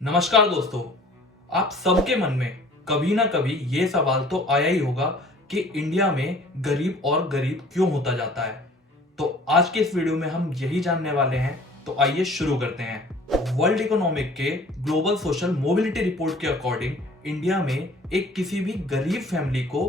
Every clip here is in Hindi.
नमस्कार दोस्तों। आप सबके मन में कभी ना कभी ये सवाल तो आया ही होगा कि इंडिया में गरीब और गरीब क्यों होता जाता है। तो आज के इस वीडियो में हम यही जानने वाले हैं। तो आइए शुरू करते हैं। वर्ल्ड इकोनॉमिक के ग्लोबल सोशल मोबिलिटी रिपोर्ट के अकॉर्डिंग इंडिया में एक किसी भी गरीब फैमिली को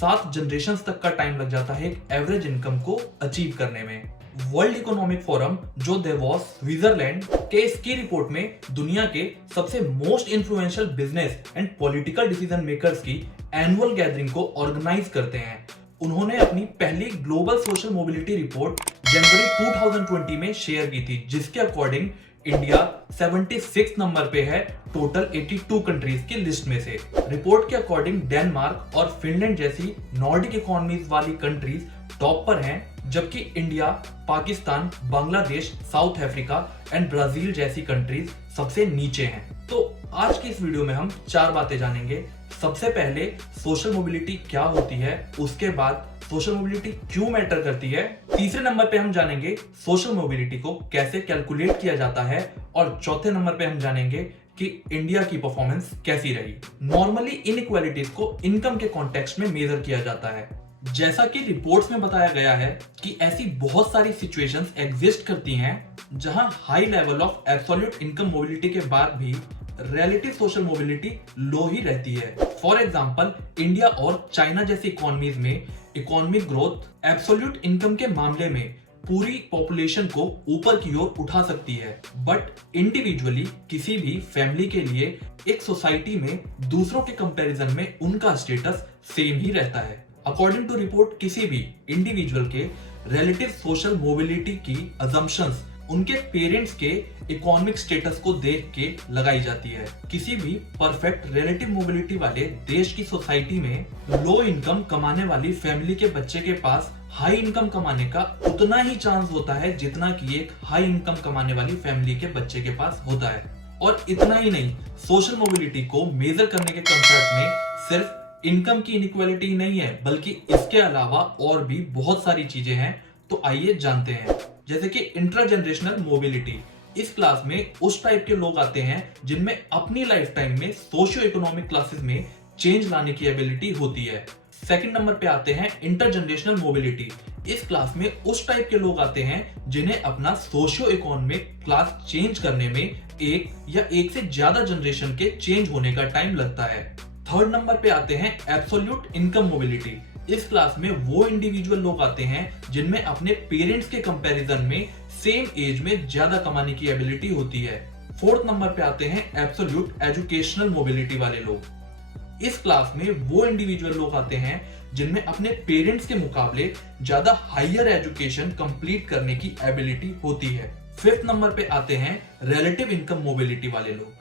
7 जनरेशन तक का टाइम लग जाता है एक एवरेज इनकम को अचीव करने में। वर्ल्ड इकोनॉमिक फोरम जो देवोस स्विट्जरलैंड के इसकी रिपोर्ट में दुनिया के सबसे most influential business and political decision makers की एनुअल गैदरिंग को ऑर्गेनाइज करते हैं। उन्होंने अपनी पहली ग्लोबल सोशल मोबिलिटी रिपोर्ट जनवरी 2020 में शेयर की थी, जिसके अकॉर्डिंग इंडिया 76 नंबर पे है टोटल 82 कंट्रीज की लिस्ट में से। रिपोर्ट के अकॉर्डिंग डेनमार्क और फिनलैंड जैसी नॉर्डिक इकोनॉमीज वाली कंट्रीज टॉप पर हैं, जबकि India, Pakistan, Bangladesh, south Africa and Brazil जैसी कंट्रीज सबसे नीचे हैं। तो आज की इस वीडियो में हम 4 बातें जानेंगे। सबसे पहले सोशल मोबिलिटी क्या होती है, उसके बाद सोशल मोबिलिटी क्यों मैटर करती है, तीसरे नंबर पे हम जानेंगे सोशल मोबिलिटी को कैसे कैलकुलेट किया जाता है, और चौथे नंबर पे हम जानेंगे कि इंडिया की परफॉर्मेंस कैसी रही। नॉर्मली इनइक्वालिटीज को इनकम के कॉन्टेक्स्ट में मेजर किया जाता है। जैसा कि रिपोर्ट्स में बताया गया है कि ऐसी बहुत सारी सिचुएशंस एग्जिस्ट करती हैं जहां high level of absolute income mobility के बाद भी रिलेटिव सोशल मोबिलिटी लो ही रहती है। फॉर एग्जांपल, इंडिया और चाइना जैसी इकोनॉमीज में इकोनॉमिक ग्रोथ एब्सोल्यूट इनकम के मामले में पूरी पॉपुलेशन को ऊपर की ओर उठा सकती है, बट इंडिविजुअली किसी भी फैमिली के लिए एक सोसाइटी में दूसरों के कंपैरिजन में उनका स्टेटस सेम ही रहता है। अकॉर्डिंग टू रिपोर्ट, किसी भी इंडिविजुअल के रिलेटिव सोशल मोबिलिटी की अजम्पशंस उनके पेरेंट्स के इकोनॉमिक स्टेटस को देख के लगाई जाती है। किसी भी परफेक्ट रिलेटिव मोबिलिटी वाले देश की सोसाइटी में लो इनकम कमाने वाली फैमिली के बच्चे के पास हाई इनकम कमाने का उतना ही चांस होता है जितना कि एक हाई इनकम कमाने वाली फैमिली के बच्चे के पास होता है। और इतना ही नहीं, सोशल मोबिलिटी को मेजर करने के कंसेप्ट में सिर्फ इनकम की इनइक्वालिटी नहीं है, बल्कि इसके अलावा और भी बहुत सारी चीजें हैं। तो आइए जानते हैं। जैसे कि इंट्रा जनरेशनल मोबिलिटी, इस क्लास में उस टाइप के लोग आते हैं जिनमें अपनी लाइफ टाइम में सोशियो इकोनॉमिक क्लासेस में चेंज लाने की एबिलिटी होती है। सेकंड नंबर पे आते हैं इंटर जनरेशनल मोबिलिटी। इस क्लास में उस टाइप के लोग आते हैं जिन्हें अपना सोशियो इकोनॉमिक क्लास चेंज करने में एक या एक से ज्यादा जनरेशन के चेंज होने का टाइम लगता है। थर्ड नंबर पे आते हैं एब्सोल्यूट इनकम मोबिलिटी। इस क्लास में वो इंडिविजुअल लोग आते हैं जिनमें अपने पेरेंट्स के कंपैरिजन में सेम एज में ज्यादा कमाने की एबिलिटी होती है। फोर्थ नंबर पे आते हैं एब्सोल्यूट एजुकेशनल मोबिलिटी वाले लोग। इस क्लास में वो इंडिविजुअल लोग आते हैं जिनमें अपने पेरेंट्स के मुकाबले ज्यादा हायर एजुकेशन कंप्लीट करने की एबिलिटी होती है। फिफ्थ नंबर पे आते हैं रिलेटिव इनकम मोबिलिटी वाले लोग।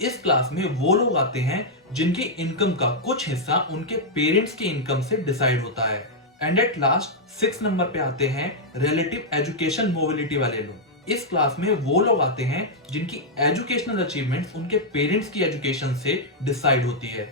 इस क्लास में वो लोग आते हैं जिनकी इनकम का कुछ हिस्सा उनके पेरेंट्स की इनकम से डिसाइड होता है। एंड एट लास्ट 6 नंबर पे आते हैं रिलेटिव एजुकेशन मोबिलिटी वाले लोग। इस क्लास में वो लोग आते हैं जिनकी एजुकेशनल अचीवमेंट्स उनके पेरेंट्स की एजुकेशन से डिसाइड होती है।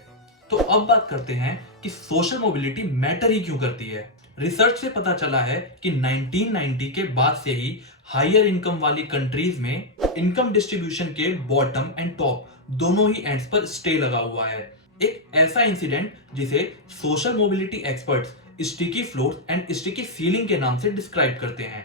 तो अब बात करते हैं कि सोशल मोबिलिटी मैटर ही क्यों करती है। रिसर्च से पता चला है कि 1990 के बाद से ही हायर इनकम वाली कंट्रीज में इनकम डिस्ट्रीब्यूशन के बॉटम एंड टॉप दोनों ही एंड्स पर स्टे लगा हुआ है। एक ऐसा इंसिडेंट जिसे social mobility experts sticky floor and sticky ceiling के नाम से डिस्क्राइब करते हैं।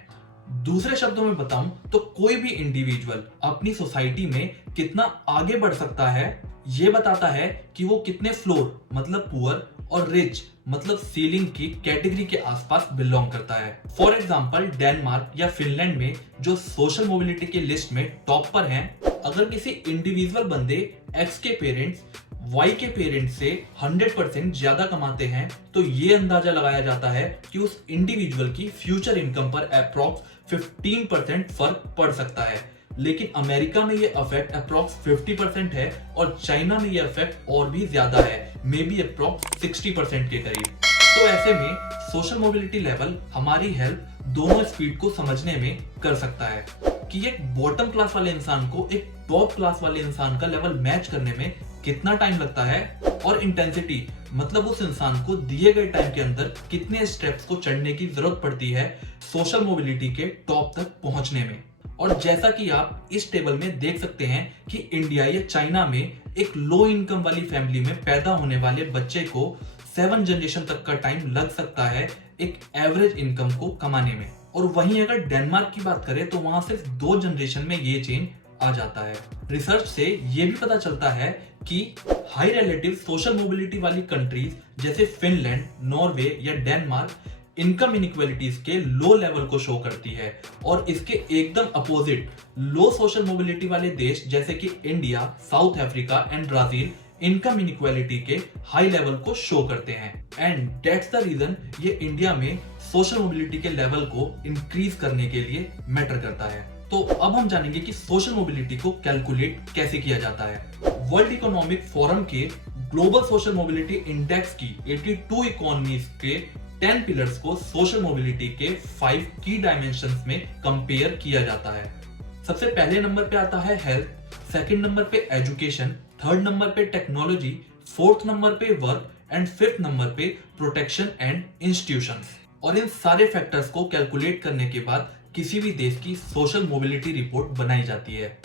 दूसरे शब्दों में बताऊं तो कोई भी इंडिविजुअल अपनी सोसाइटी में कितना आगे बढ़ सकता है, ये बताता है कि वो कितने फ्लोर मतलब पुअर और रिच मतलब सीलिंग की कैटेगरी के आसपास बिलोंग करता है। फॉर एग्जांपल, डेनमार्क या फिनलैंड में जो सोशल मोबिलिटी की लिस्ट में टॉप पर हैं, अगर किसी इंडिविजुअल बंदे एक्स के पेरेंट्स वाई के पेरेंट्स से 100% ज्यादा कमाते हैं, तो ये अंदाजा लगाया जाता है कि उस इंडिविजुअल की फ्यूचर इनकम पर अप्रॉक्स 15% फर्क पड़ सकता है। लेकिन अमेरिका में ये इफेक्ट अप्रॉक्स 50% है और चाइना में ये इफेक्ट और भी ज्यादा है, मे बी अप्रॉक्स 60% के करीब। तो ऐसे में सोशल मोबिलिटी लेवल हमारी हेल्प दोनों स्पीड को समझने में कर सकता है कि एक बॉटम क्लास वाले इंसान को एक टॉप क्लास वाले इंसान का लेवल मैच करने में कितना टाइम लगता है, और इंटेंसिटी मतलब उस इंसान को दिए गए टाइम के अंदर कितने स्टेप्स को चढ़ने की जरूरत पड़ती है सोशल मोबिलिटी के टॉप तक पहुंचने में। और जैसा कि आप इस टेबल में देख सकते हैं कि इंडिया या चाइना में एक लो इनकम वाली फैमिली में पैदा होने वाले बच्चे को 7 जनरेशन तक का टाइम लग सकता है एक एवरेज इनकम को कमाने में। और वहीं अगर डेनमार्क की बात करें तो वहां सिर्फ 2 जनरेशन में ये चेंज आ जाता है। रिसर्च से ये भी पता चलता है कि हाई रिलेटिव सोशल मोबिलिटी वाली कंट्रीज जैसे फिनलैंड, नॉर्वे या डेनमार्क इनकम इनइक्वालिटीज के लो लेवल को शो करती है, और इसके एकदम अपोजिट लो सोशल मोबिलिटी वाले देश जैसे कि India, south Africa and Brazil income inequality के हाई लेवल को शो करते हैं। एंड दैट्स द रीजन ये इंडिया में सोशल मोबिलिटी के लेवल को इंक्रीज करने के लिए मैटर करता है। तो अब हम जानेंगे कि सोशल मोबिलिटी को कैलकुलेट कैसे किया जाता है। वर्ल्ड इकोनॉमिक फोरम के ग्लोबल सोशल मोबिलिटी इंडेक्स की 82 इकोनॉमीज के 10 पिलर्स को सोशल मोबिलिटी के 5 की डायमेंशंस में कंपेयर किया जाता है। सबसे पहले नंबर पे आता है हेल्थ, सेकंड नंबर पे एजुकेशन, थर्ड नंबर पे टेक्नोलॉजी, फोर्थ नंबर पे वर्क एंड फिफ्थ नंबर पे प्रोटेक्शन एंड इंस्टीट्यूशंस। और इन सारे फैक्टर्स को कैलकुलेट करने के बाद किसी भी देश की सोशल मोबिलिटी रिपोर्ट बनाई जाती है।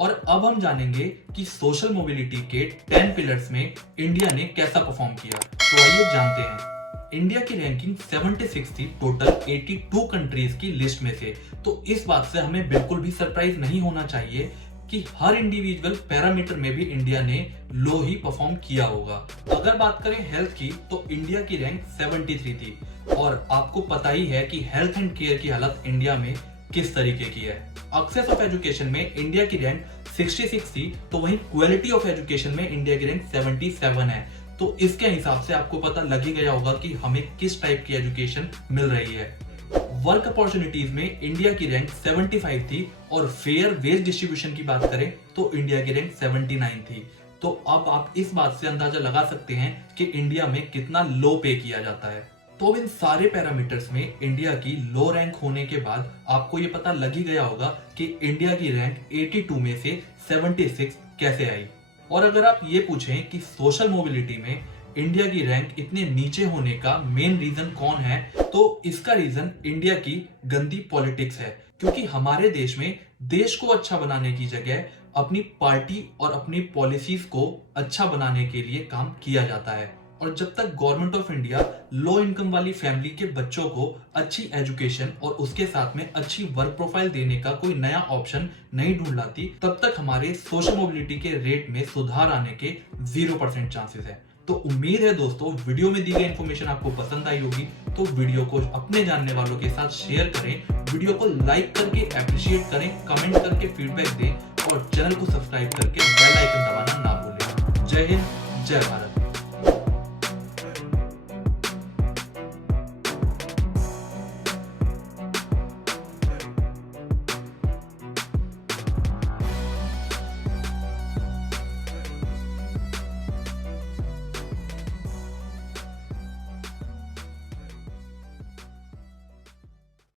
और अब हम जानेंगे कि सोशल मोबिलिटी के 10 पिलर्स में इंडिया ने कैसा परफॉर्म किया। तो आइए जानते हैं। इंडिया की रैंकिंग 76 थी टोटल 82 कंट्रीज की लिस्ट में से। तो इस बात से हमें बिल्कुल भी सरप्राइज नहीं होना चाहिए कि हर इंडिविजुअल पैरामीटर में भी इंडिया ने लो ही परफॉर्म किया होगा। अगर बात करें हेल्थ की तो इंडिया की रैंक 73 थी, और आपको पता ही है कि हेल्थ एंड केयर की हालत इंडिया में किस तरीके की है। एक्सेस ऑफ एजुकेशन में इंडिया की रैंक 66 थी, तो वहीं क्वालिटी ऑफ एजुकेशन में इंडिया की रैंक 77 है। तो इसके हिसाब से आपको पता लग ही गया होगा कि हमें किस टाइप की एजुकेशन मिल रही है। वर्क अपॉर्चुनिटीज में इंडिया की रैंक 75 थी, और फेयर वेज डिस्ट्रीब्यूशन की बात करें तो इंडिया की रैंक 79 थी। तो अब आप इस बात से अंदाजा लगा सकते हैं कि इंडिया में कितना लो पे किया जाता है। तो इन सारे पैरामीटर्स में इंडिया की लो रैंक होने के बाद आपको ये पता लग ही गया होगा कि इंडिया की रैंक 82 में से 76 कैसे आई। और अगर आप ये पूछें कि सोशल मोबिलिटी में इंडिया की रैंक इतने नीचे होने का मेन रीजन कौन है, तो इसका रीजन इंडिया की गंदी पॉलिटिक्स है। क्योंकि हमारे देश में देश को अच्छा बनाने की जगह अपनी पार्टी और अपनी पॉलिसीज को अच्छा बनाने के लिए काम किया जाता है। और जब तक government of India low income वाली फैमिली के बच्चों को अच्छी एजुकेशन और उसके साथ में अच्छी वर्क प्रोफाइल देने का कोई नया ऑप्शन नहीं ढूंढ लाती, तब तक हमारे सोशल मोबिलिटी के रेट में सुधार आने के 0% चांसेस है। तो उम्मीद है दोस्तों वीडियो में दी गई इन्फॉर्मेशन आपको पसंद आई होगी। तो वीडियो को अपने जानने वालों के साथ शेयर करें, वीडियो को लाइक करके अप्रिशिएट करें, कमेंट करके फीडबैक दें, और चैनल को सब्सक्राइब करके बेल आइकन दबाना ना भूलें। जय हिंद, जय भारत।